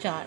4।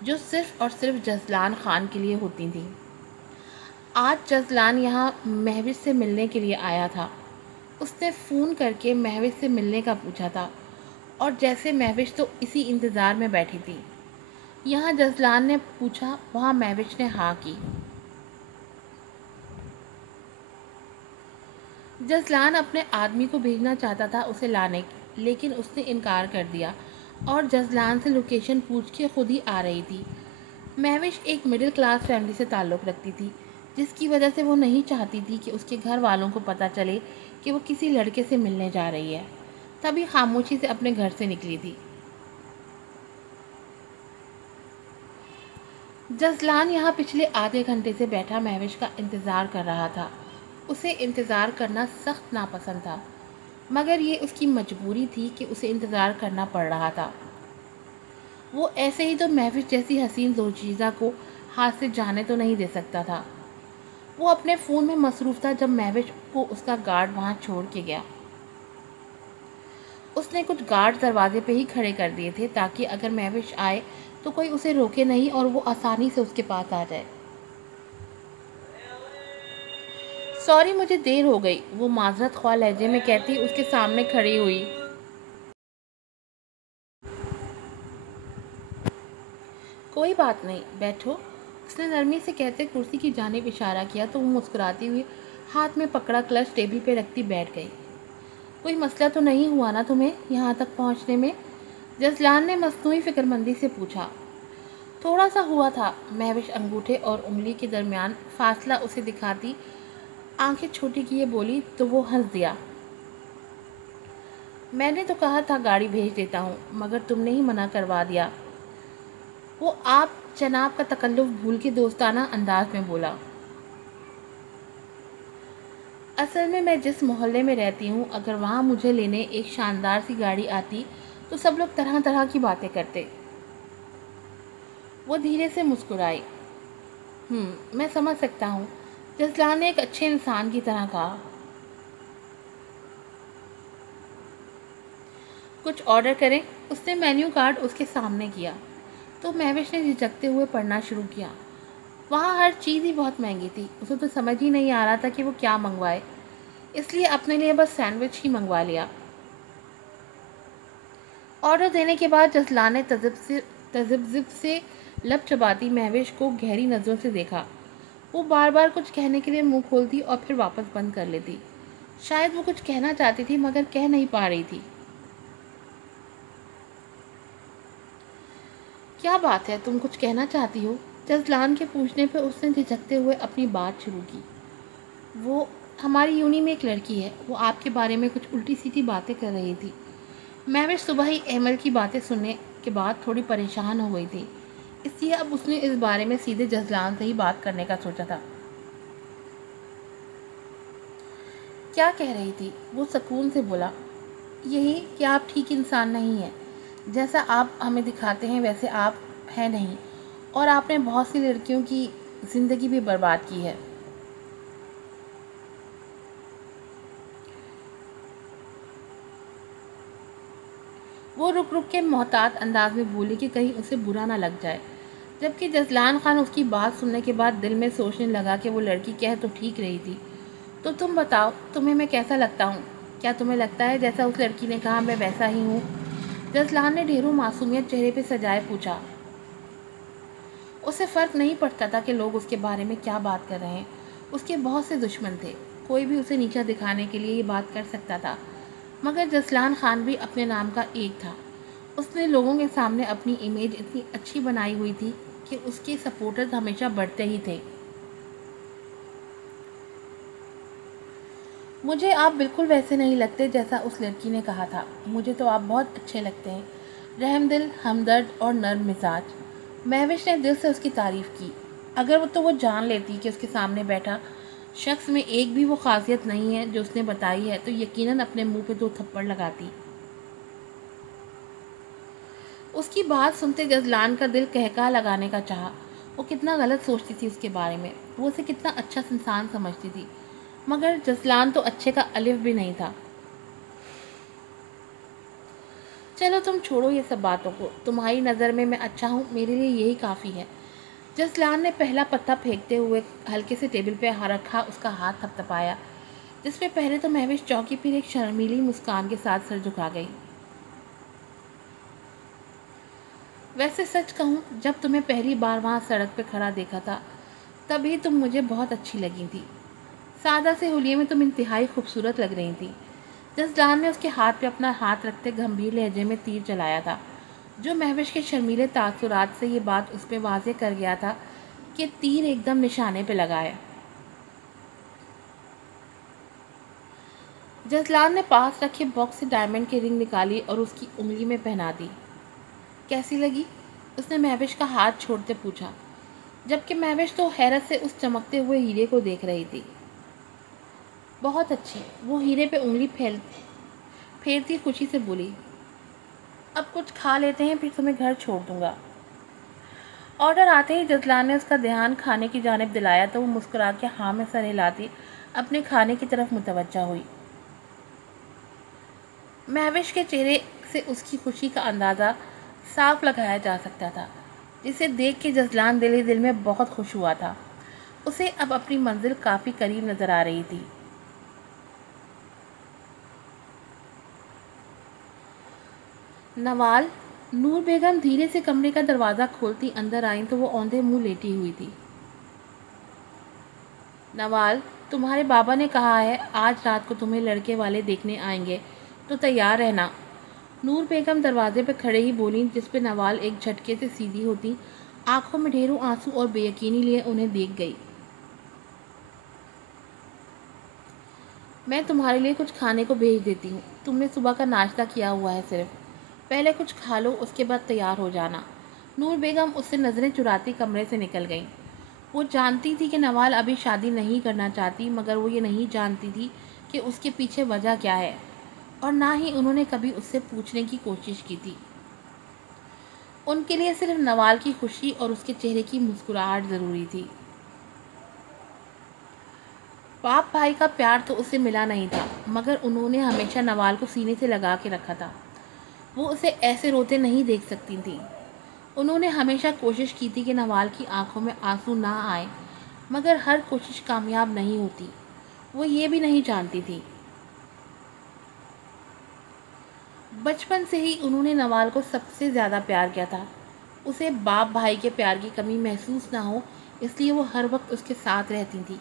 جو صرف اور صرف جزلان خان کے لیے ہوتی تھیں۔ آج جزلان یہاں مہوش سے ملنے کے لیے آیا تھا۔ اس نے فون کر کے مہوش سے ملنے کا پوچھا تھا، اور جیسے مہوش تو اسی انتظار میں بیٹھی تھی۔ یہاں جزلان نے پوچھا، وہاں مہوش نے ہاں کی۔ جزلان اپنے آدمی کو بھیجنا چاہتا تھا اسے لانے، لیکن اس نے انکار کر دیا اور جزلان سے لوکیشن پوچھ کے خود ہی آ رہی تھی۔ مہوش ایک مڈل کلاس فیملی سے تعلق رکھتی تھی، جس کی وجہ سے وہ نہیں چاہتی تھی کہ اس کے گھر والوں کو پتہ چلے کہ وہ کسی لڑکے سے ملنے جا رہی ہے، تبھی خاموشی سے اپنے گھر سے نکلی تھی۔ جزلان یہاں پچھلے آدھے گھنٹے سے بیٹھا مہوش کا انتظار کر رہا تھا۔ اسے انتظار کرنا سخت ناپسند تھا، مگر یہ اس کی مجبوری تھی کہ اسے انتظار کرنا پڑ رہا تھا۔ وہ ایسے ہی تو مہوش جیسی حسین دوشیزہ کو ہاتھ سے جانے تو نہیں دے سکتا تھا۔ وہ اپنے فون میں مصروف تھا جب مہوش کو اس کا گارڈ وہاں چھوڑ کے گیا۔ اس نے کچھ گارڈ دروازے پہ ہی کھڑے کر دیے تھے تاکہ اگر مہوش آئے تو کوئی اسے روکے نہیں اور وہ آسانی سے اس کے پاس آ جائے۔ سوری، مجھے دیر ہو گئی، وہ معذرت خواہ لہجے میں کہتی اس کے سامنے کھڑی ہوئی۔ کوئی بات نہیں، بیٹھو، اس نے نرمی سے کہتے کرسی کی جانب اشارہ کیا تو وہ مسکراتی ہوئی ہاتھ میں پکڑا کلچ ٹیبل پہ رکھتی بیٹھ گئی۔ کوئی مسئلہ تو نہیں ہوا نا تمہیں یہاں تک پہنچنے میں؟ جزلان نے مصنوعی فکر مندی سے پوچھا۔ تھوڑا سا ہوا تھا، مہوش انگوٹھے اور انگلی کے درمیان فاصلہ اسے دکھاتی آنکھیں چھوٹی کیے بولی تو وہ ہنس دیا۔ میں نے تو کہا تھا گاڑی بھیج دیتا ہوں، مگر تم نے ہی منع کروا دیا۔ وہ آپ جناب کا تکلف بھول کے دوستانہ انداز میں بولا۔ اصل میں جس محلے میں رہتی ہوں، اگر وہاں مجھے لینے ایک شاندار سی گاڑی آتی تو سب لوگ طرح طرح کی باتیں کرتے۔ وہ دھیرے سے مسکرائی۔ میں سمجھ سکتا ہوں، جزلان نے ایک اچھے انسان کی طرح کہا۔ کچھ آرڈر کریں؟ اس نے مینیو کارڈ اس کے سامنے کیا تو مہوش نے جھجکتے ہوئے پڑھنا شروع کیا۔ وہاں ہر چیز ہی بہت مہنگی تھی، اسے تو سمجھ ہی نہیں آ رہا تھا کہ وہ کیا منگوائے، اس لیے اپنے لیے بس سینڈوچ ہی منگوا لیا۔ آرڈر دینے کے بعد جزلان نے تذبذب سے لب چباتی مہوش کو گہری نظروں سے دیکھا۔ وہ بار بار کچھ کہنے کے لیے منہ کھولتی اور پھر واپس بند کر لیتی۔ شاید وہ کچھ کہنا چاہتی تھی مگر کہہ نہیں پا رہی تھی۔ کیا بات ہے، تم کچھ کہنا چاہتی ہو؟ جزلان کے پوچھنے پہ اس نے جھجکتے ہوئے اپنی بات شروع کی۔ وہ ہماری یونی میں ایک لڑکی ہے، وہ آپ کے بارے میں کچھ الٹی سیدھی باتیں کر رہی تھی۔ مہوش صبح ہی احمل کی باتیں سننے کے بعد تھوڑی پریشان ہو گئی تھی، اس لیے اب اس نے اس بارے میں سیدھے جزلان سے ہی بات کرنے کا سوچا تھا۔ کیا کہہ رہی تھی؟ وہ سکون سے بولا، یہی کہ آپ ٹھیک انسان نہیں ہیں، جیسا آپ ہمیں دکھاتے ہیں ویسے آپ ہیں نہیں، اور آپ نے بہت سی لڑکیوں کی زندگی بھی برباد کی ہے۔ وہ رک رک کے محتاط انداز میں بولی کہ کہیں اسے برا نہ لگ جائے، جبکہ جزلان خان اس کی بات سننے کے بعد دل میں سوچنے لگا کہ وہ لڑکی کہہ تو ٹھیک رہی تھی۔ تو تم بتاؤ، تمہیں میں کیسا لگتا ہوں؟ کیا تمہیں لگتا ہے جیسا اس لڑکی نے کہا میں ویسا ہی ہوں؟ جزلان نے ڈھیروں معصومیت چہرے پہ سجائے پوچھا۔ اسے فرق نہیں پڑتا تھا کہ لوگ اس کے بارے میں کیا بات کر رہے ہیں، اس کے بہت سے دشمن تھے، کوئی بھی اسے نیچا دکھانے کے لیے یہ بات کر سکتا تھا، مگر جزلان خان بھی اپنے نام کا ایک تھا۔ اس نے لوگوں کے سامنے اپنی امیج اتنی اچھی بنائی ہوئی تھی کہ اس کے سپورٹرز ہمیشہ بڑھتے ہی تھے۔ مجھے آپ بالکل ویسے نہیں لگتے جیسا اس لڑکی نے کہا تھا، مجھے تو آپ بہت اچھے لگتے ہیں، رحم دل، ہمدرد اور نرم مزاج۔ مہوش نے دل سے اس کی تعریف کی۔ اگر وہ جان لیتی کہ اس کے سامنے بیٹھا شخص میں ایک بھی وہ خاصیت نہیں ہے جو اس نے بتائی ہے تو یقیناً اپنے منہ پہ 2 تھپڑ لگاتی۔ اس کی بات سنتے جزلان کا دل کہکا لگانے کا چاہا۔ وہ کتنا غلط سوچتی تھی اس کے بارے میں، وہ اسے کتنا اچھا انسان سمجھتی تھی، مگر جزلان تو اچھے کا الف بھی نہیں تھا۔ چلو تم چھوڑو یہ سب باتوں کو، تمہاری نظر میں اچھا ہوں، میرے لیے یہی کافی ہے۔ جسلان نے پہلا پتا پھینکتے ہوئے ہلکے سے ٹیبل پہ رکھا اس کا ہاتھ تھپتھپایا، جس پہ پہلے تو مہوش چوکی پھر ایک شرمیلی مسکان کے ساتھ سر جھکا گئی۔ ویسے سچ کہوں، جب تمہیں پہلی بار وہاں سڑک پہ کھڑا دیکھا تھا تبھی تم مجھے بہت اچھی لگی تھی۔ سادہ سے حلیے میں تم انتہائی خوبصورت لگ رہی تھی۔ جسلان نے اس کے ہاتھ پہ اپنا ہاتھ رکھتے گمبھیر لہجے میں تیر چلایا تھا، جو مہوش کے شرمیلے تاثرات سے یہ بات اس پہ واضح کر گیا تھا کہ تیر ایک دم نشانے پہ لگا ہے۔ جسلان نے پاس رکھے باکس سے ڈائمنڈ کی رنگ نکالی اور اس کی انگلی میں پہنا دی۔ کیسی لگی؟ اس نے مہوش کا ہاتھ چھوڑتے پوچھا، جبکہ مہوش تو حیرت سے اس چمکتے ہوئے ہیرے کو دیکھ رہی تھی۔ بہت اچھی، وہ ہیرے پہ انگلی پھیرتی خوشی سے بولی۔ اب کچھ کھا لیتے ہیں، پھر تمہیں گھر چھوڑ دوں گا۔ آرڈر آتے ہی جسلان نے اس کا دھیان کھانے کی جانب دلایا تو وہ مسکرا کے ہاں میں سر ہلاتی اپنے کھانے کی طرف متوجہ ہوئی۔ مہوش کے چہرے سے اس کی خوشی کا اندازہ صاف لگایا جا سکتا تھا، جسے دیکھ کے جسلان دل ہی دل میں بہت خوش ہوا تھا۔ اسے اب اپنی منزل کافی قریب نظر آ رہی تھی۔ نوال، نور بیگم دھیرے سے کمرے کا دروازہ کھولتی اندر آئیں تو وہ اوندھے منہ لیٹی ہوئی تھی۔ نوال، تمہارے بابا نے کہا ہے آج رات کو تمہیں لڑکے والے دیکھنے آئیں گے تو تیار رہنا۔ نور بیگم دروازے پہ کھڑے ہی بولیں، جس پہ نوال ایک جھٹکے سے سیدھی ہوتی، آنکھوں میں ڈھیروں آنسو اور بے یقینی لیے انہیں دیکھ گئی۔ میں تمہارے لیے کچھ کھانے کو بھیج دیتی ہوں، تم نے صبح کا ناشتہ کیا ہوا ہے صرف، پہلے کچھ کھا لو، اس کے بعد تیار ہو جانا۔ نور بیگم اس سے نظریں چراتی کمرے سے نکل گئیں۔ وہ جانتی تھی کہ نوال ابھی شادی نہیں کرنا چاہتی، مگر وہ یہ نہیں جانتی تھی کہ اس کے پیچھے وجہ کیا ہے، اور نہ ہی انہوں نے کبھی اس سے پوچھنے کی کوشش کی تھی۔ ان کے لیے صرف نوال کی خوشی اور اس کے چہرے کی مسکراہٹ ضروری تھی۔ باپ بھائی کا پیار تو اسے ملا نہیں تھا، مگر انہوں نے ہمیشہ نوال کو سینے سے لگا کے رکھا تھا۔ وہ اسے ایسے روتے نہیں دیکھ سکتی تھیں۔ انہوں نے ہمیشہ کوشش کی تھی کہ نوال کی آنکھوں میں آنسو نہ آئے، مگر ہر کوشش کامیاب نہیں ہوتی۔ وہ یہ بھی نہیں جانتی تھی۔ بچپن سے ہی انہوں نے نوال کو سب سے زیادہ پیار کیا تھا۔ اسے باپ بھائی کے پیار کی کمی محسوس نہ ہو، اس لیے وہ ہر وقت اس کے ساتھ رہتی تھی۔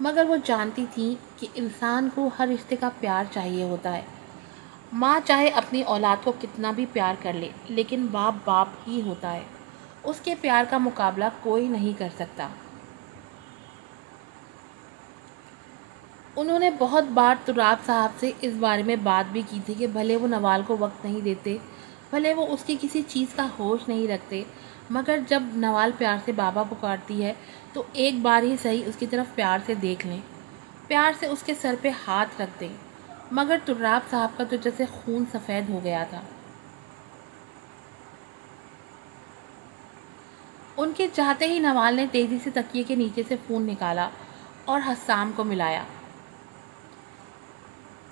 مگر وہ جانتی تھی کہ انسان کو ہر رشتے کا پیار چاہیے ہوتا ہے۔ ماں چاہے اپنی اولاد کو کتنا بھی پیار کر لے، لیکن باپ باپ ہی ہوتا ہے، اس کے پیار کا مقابلہ کوئی نہیں کر سکتا۔ انہوں نے بہت بار تراب صاحب سے اس بارے میں بات بھی کی تھی کہ بھلے وہ نوال کو وقت نہیں دیتے، بھلے وہ اس کی کسی چیز کا ہوش نہیں رکھتے، مگر جب نوال پیار سے بابا پکارتی ہے تو ایک بار ہی صحیح اس کی طرف پیار سے دیکھ لیں، پیار سے اس کے سر پہ ہاتھ رکھ دیں۔ مگر تراب صاحب کا تو جیسے خون سفید ہو گیا تھا۔ ان کے چاہتے ہی نوال نے تیزی سے تکیے کے نیچے سے فون نکالا اور حسام کو ملایا۔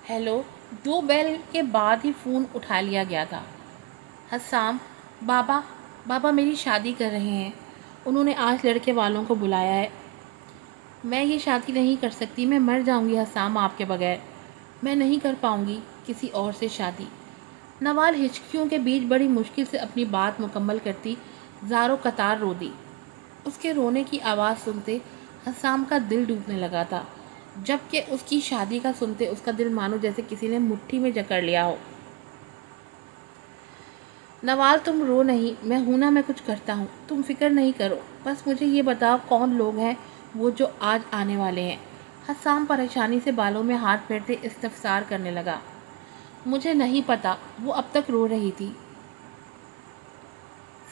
ہیلو، 2 بیل کے بعد ہی فون اٹھا لیا گیا تھا۔ حسام، بابا میری شادی کر رہے ہیں، انہوں نے آج لڑکے والوں کو بلایا ہے۔ میں یہ شادی نہیں کر سکتی، میں مر جاؤں گی حسام آپ کے بغیر، میں نہیں کر پاؤں گی کسی اور سے شادی۔ نوال ہچکیوں کے بیچ بڑی مشکل سے اپنی بات مکمل کرتی زاروں قطار رو دی۔ اس کے رونے کی آواز سنتے حسام کا دل ڈوبنے لگا تھا، جبکہ اس کی شادی کا سنتے اس کا دل مانو جیسے کسی نے مٹھی میں جکڑ لیا ہو۔ نوال تم رو نہیں، میں ہوں نا، میں کچھ کرتا ہوں، تم فکر نہیں کرو، بس مجھے یہ بتاؤ کون لوگ ہیں وہ جو آج آنے والے ہیں۔ حسام پریشانی سے بالوں میں ہاتھ پھیرتے استفسار کرنے لگا۔ مجھے نہیں پتا، وہ اب تک رو رہی تھی۔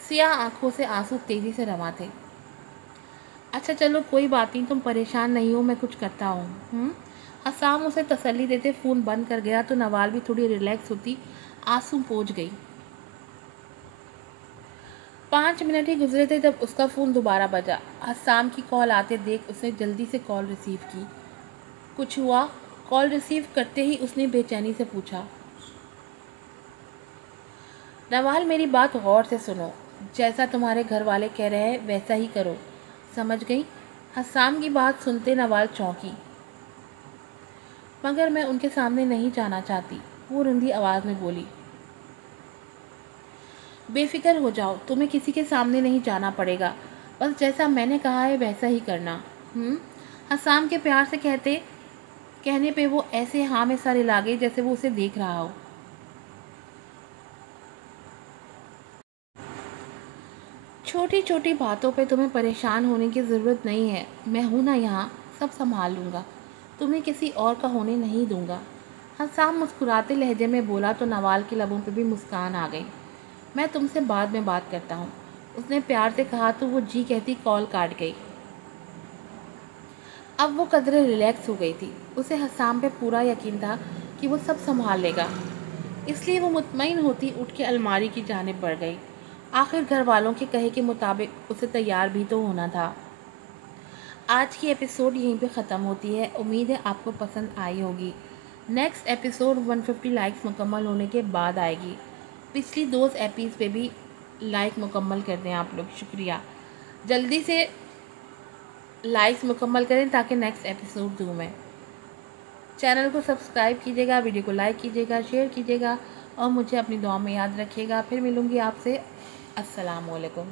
سیاہ آنکھوں سے آنسو تیزی سے رواں تھے۔ اچھا چلو کوئی بات نہیں، تم پریشان نہیں ہو، میں کچھ کرتا ہوں۔ حسام اسے تسلی دیتے فون بند کر گیا تو نوال بھی تھوڑی ریلیکس ہوتی آنسو پوچھ گئی۔ 5 منٹ ہی گزرے تھے جب اس کا فون دوبارہ بجا۔ حسام کی کال آتے دیکھ اس نے جلدی سے کال ریسیو کی۔ کچھ ہوا؟ کال ریسیو کرتے ہی اس نے بے چینی سے پوچھا۔ نوال میری بات غور سے سنو، جیسا تمہارے گھر والے کہہ رہے ہیں ویسا ہی کرو، سمجھ گئی؟ حسام کی بات سنتے نوال چونکی۔ مگر میں ان کے سامنے نہیں جانا چاہتی، وہ رندی آواز میں بولی۔ بے فکر ہو جاؤ، تمہیں کسی کے سامنے نہیں جانا پڑے گا، بس جیسا میں نے کہا ہے ویسا ہی کرنا۔ حسام کے پیار سے کہنے پہ وہ ایسے ہاں میں سر ہلا گئی جیسے وہ اسے دیکھ رہا ہو۔ چھوٹی چھوٹی باتوں پہ تمہیں پریشان ہونے کی ضرورت نہیں ہے، میں ہوں نا یہاں، سب سنبھال لوں گا، تمہیں کسی اور کا ہونے نہیں دوں گا۔ حسام مسکراتے لہجے میں بولا تو نوال کے لبوں پہ بھی مسکان آ گئی۔ میں تم سے بعد میں بات کرتا ہوں، اس نے پیار سے کہا تو وہ جی کہتی کال کاٹ گئی۔ اب وہ قدرے ریلیکس ہو گئی تھی، اسے حسام پہ پورا یقین تھا کہ وہ سب سنبھال لے گا، اس لیے وہ مطمئن ہوتی اٹھ کے الماری کی جانب بڑھ گئی۔ آخر گھر والوں کے کہے کے مطابق اسے تیار بھی تو ہونا تھا۔ آج کی ایپیسوڈ یہیں پہ ختم ہوتی ہے، امید ہے آپ کو پسند آئی ہوگی۔ نیکسٹ ایپیسوڈ 150 لائکس مکمل ہونے کے بعد آئے گی۔ پچھلی 2 ایپیز پہ بھی لائک مکمل کر دیں آپ لوگ، شکریہ۔ جلدی سے لائکس مکمل کریں تاکہ نیکسٹ ایپیسوڈ دوں میں۔ چینل کو سبسکرائب کیجیے گا، ویڈیو کو لائک کیجیے گا، شیئر کیجیے گا اور مجھے اپنی دعا میں یاد رکھیے گا۔ پھر ملوں گی آپ سے۔ السلام علیکم۔